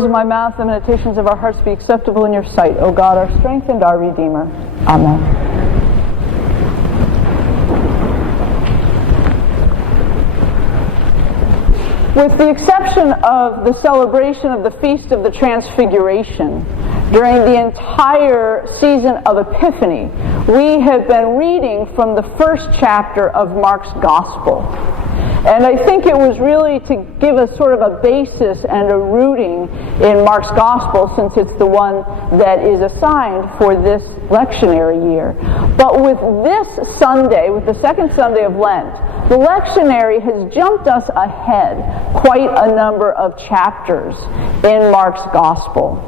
words of my mouth, the meditations of our hearts be acceptable in your sight, O God, our strength and our Redeemer. Amen. With the exception of the celebration of the Feast of the Transfiguration, during the entire season of Epiphany, we have been reading from the first chapter of Mark's Gospel. And I think it was really to give us sort of a basis and a rooting in Mark's Gospel, since it's the one that is assigned for this lectionary year. But with this Sunday, with the second Sunday of Lent, the lectionary has jumped us ahead quite a number of chapters in Mark's Gospel.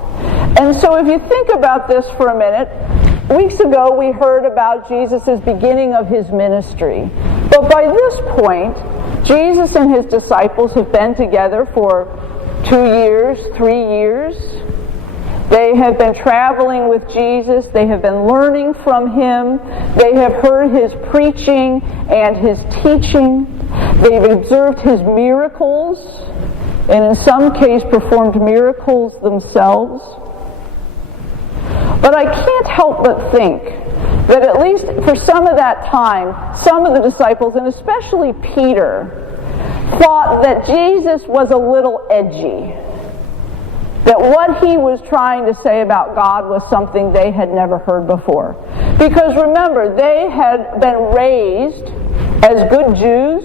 And so if you think about this for a minute, weeks ago we heard about Jesus' beginning of his ministry. But by this point, Jesus and his disciples have been together for 2 years, 3 years. They have been traveling with Jesus. They have been learning from him. They have heard his preaching and his teaching. They've observed his miracles, and in some cases performed miracles themselves. But I can't help but think that at least for some of that time, some of the disciples, and especially Peter, thought that Jesus was a little edgy. That what he was trying to say about God was something they had never heard before. Because remember, they had been raised as good Jews.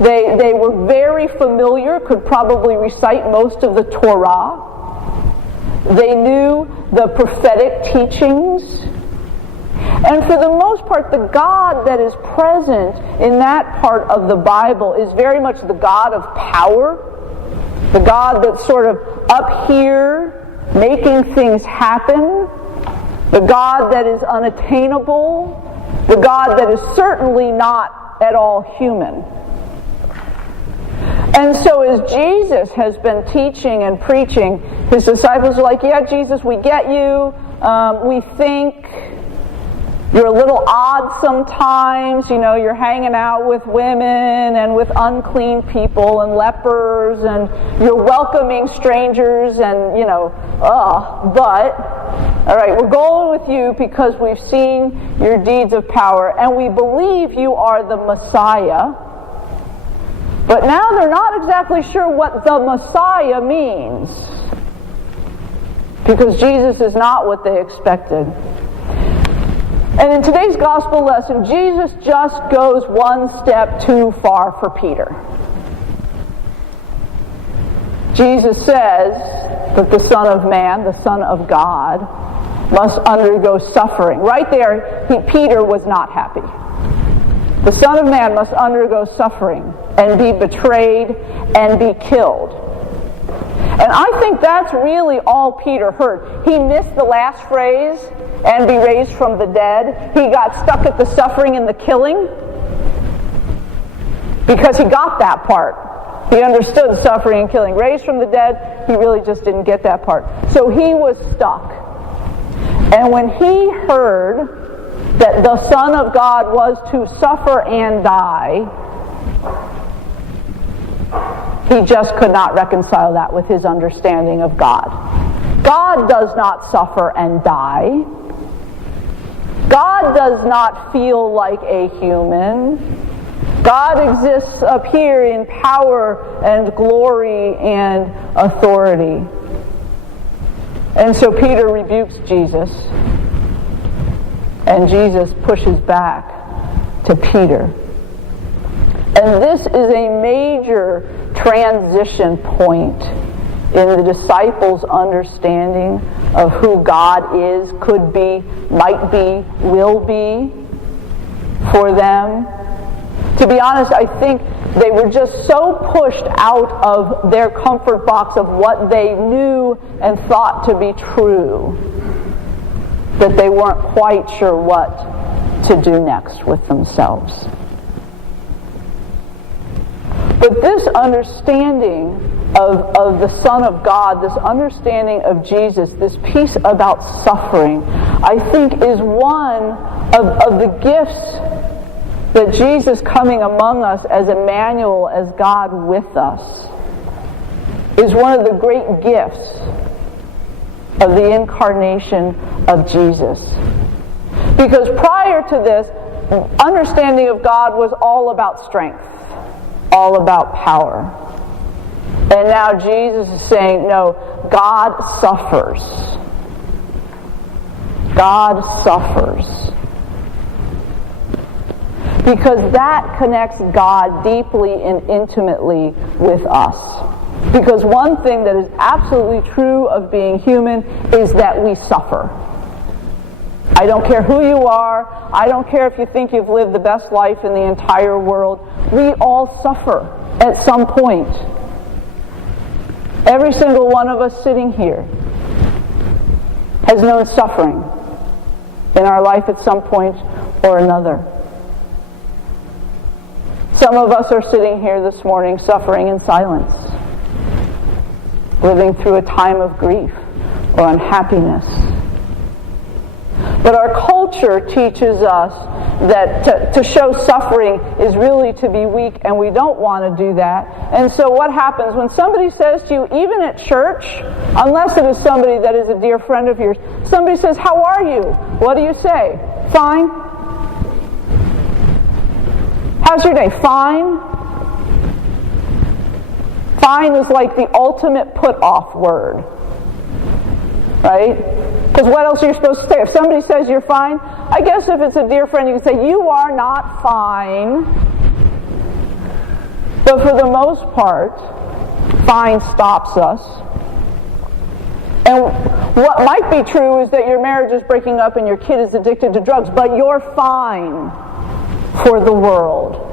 They were very familiar, could probably recite most of the Torah. They knew the prophetic teachings. And for the most part, the God that is present in that part of the Bible is very much the God of power, the God that's sort of up here making things happen, the God that is unattainable, the God that is certainly not at all human. And so as Jesus has been teaching and preaching, his disciples are like, yeah, Jesus, we get you. We think you're a little odd sometimes. You know, you're hanging out with women and with unclean people and lepers, and you're welcoming strangers and, but, all right, we're going with you because we've seen your deeds of power, and we believe you are the Messiah. But now they're not exactly sure what the Messiah means, because Jesus is not what they expected. And in today's gospel lesson, Jesus just goes one step too far for Peter. Jesus says that the Son of Man, the Son of God, must undergo suffering. Right there, Peter was not happy. The Son of Man must undergo suffering and be betrayed and be killed. And I think that's really all Peter heard. He missed the last phrase, and be raised from the dead. He got stuck at the suffering and the killing because he got that part. He understood suffering and killing. Raised from the dead, he really just didn't get that part. So he was stuck. And when he heard that the Son of God was to suffer and die, he just could not reconcile that with his understanding of God. God does not suffer and die. God does not feel like a human. God exists up here in power and glory and authority. And so Peter rebukes Jesus, and Jesus pushes back to Peter. And this is a major transition point in the disciples' understanding of who God is, could be, might be, will be for them. To be honest, I think they were just so pushed out of their comfort box of what they knew and thought to be true that they weren't quite sure what to do next with themselves. But this understanding of the Son of God, this understanding of Jesus, this piece about suffering, I think is one of the gifts that Jesus coming among us as Emmanuel, as God with us, is one of the great gifts of the incarnation of Jesus. Because prior to this, understanding of God was all about strength, all about power. And now Jesus is saying, no, God suffers. God suffers. Because that connects God deeply and intimately with us. Because one thing that is absolutely true of being human is that we suffer. I don't care who you are. I don't care if you think you've lived the best life in the entire world. We all suffer at some point. Every single one of us sitting here has known suffering in our life at some point or another. Some of us are sitting here this morning suffering in silence, living through a time of grief or unhappiness. But our culture teaches us that to show suffering is really to be weak, and we don't want to do that. And so what happens when somebody says to you, even at church, unless it is somebody that is a dear friend of yours, somebody says, "How are you?" What do you say? "Fine." "How's your day?" "Fine." Fine is like the ultimate put-off word. Right? Because what else are you supposed to say? If somebody says you're fine, I guess if it's a dear friend, you can say, "You are not fine." But for the most part, fine stops us. And what might be true is that your marriage is breaking up and your kid is addicted to drugs, but you're fine for the world.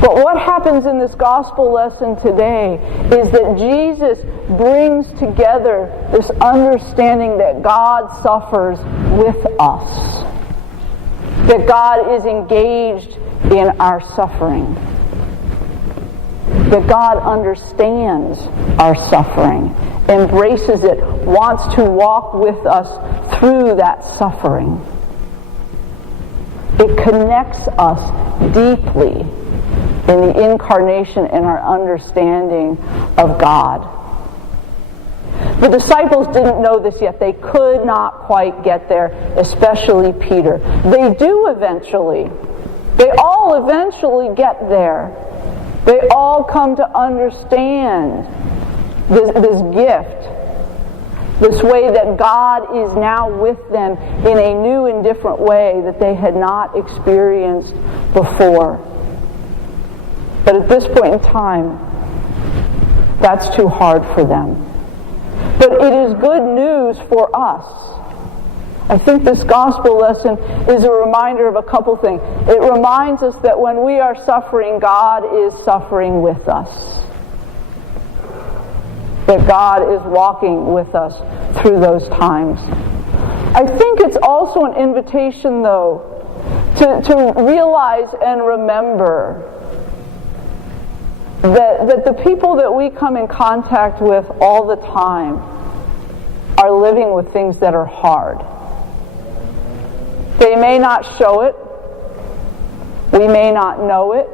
But what happens in this gospel lesson today is that Jesus brings together this understanding that God suffers with us. That God is engaged in our suffering. That God understands our suffering, embraces it, wants to walk with us through that suffering. It connects us deeply in the incarnation and our understanding of God. The disciples didn't know this yet. They could not quite get there, especially Peter. They do eventually. They all eventually get there. They all come to understand this gift, this way that God is now with them in a new and different way that they had not experienced before. But at this point in time, that's too hard for them. But it is good news for us. I think this gospel lesson is a reminder of a couple things. It reminds us that when we are suffering, God is suffering with us. That God is walking with us through those times. I think it's also an invitation, though, to realize and remember that the people that we come in contact with all the time are living with things that are hard. They may not show it. We may not know it.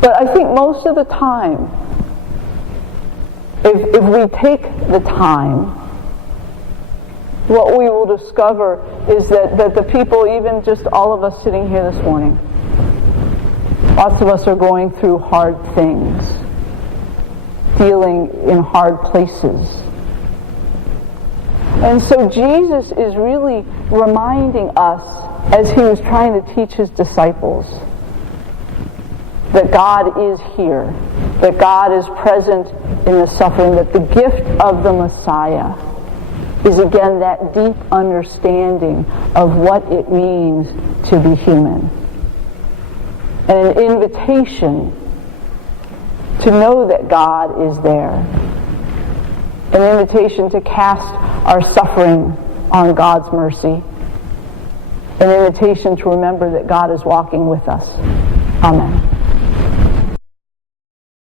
But I think most of the time, if we take the time, what we will discover is that the people, even just all of us sitting here this morning, lots of us are going through hard things, dealing in hard places. And so Jesus is really reminding us, as he was trying to teach his disciples, that God is here, that God is present in the suffering, that the gift of the Messiah is again that deep understanding of what it means to be human. And an invitation to know that God is there. An invitation to cast our suffering on God's mercy. An invitation to remember that God is walking with us. Amen.